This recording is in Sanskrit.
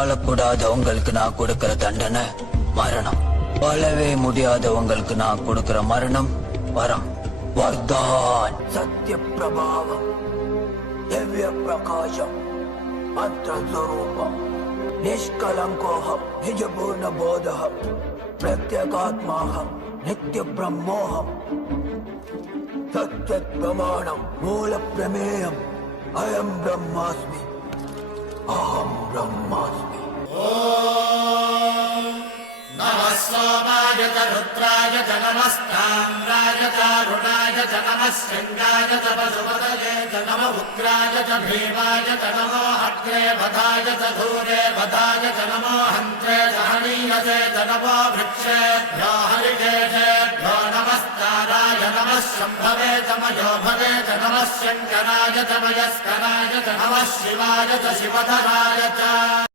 வாழக்கூடாதவங்களுக்கு நான் கொடுக்கிற தண்டனை மரணம். வாழவே முடியாதவங்களுக்கு நான் கொடுக்கிற மரணம் வரம். வர்தான் சத்ய பிரபாவம், திவ்ய பிரகாசம், मंत्र स्वरूपम, निष्कलंकोहम, निजपूर्ण बोधहम, प्रत्यगात्माहम, नित्य ब्रह्मोहम, सत्य प्रमाणम, मूल प्रमेयम, अयम ब्रह्मास्मि, अहम ब्रह्मास्मि। नमः सोमाय च रुद्राय च नमस्ताम्राय च अरुणाय च नमः शृङ्गाय च पशुपतये च नमः उग्राय च भीमाय च नमो अग्रे वधाय च धूरे वधाय च नमो हन्त्रे च हनीयसे च नमो वृक्षेभ्यो हरिकेशेभ्यो नमस्काराय नमः शम्भवे च मयोभवे च नमः शङ्कराय च मयस्कराय च नमः शिवाय च शिवधराय च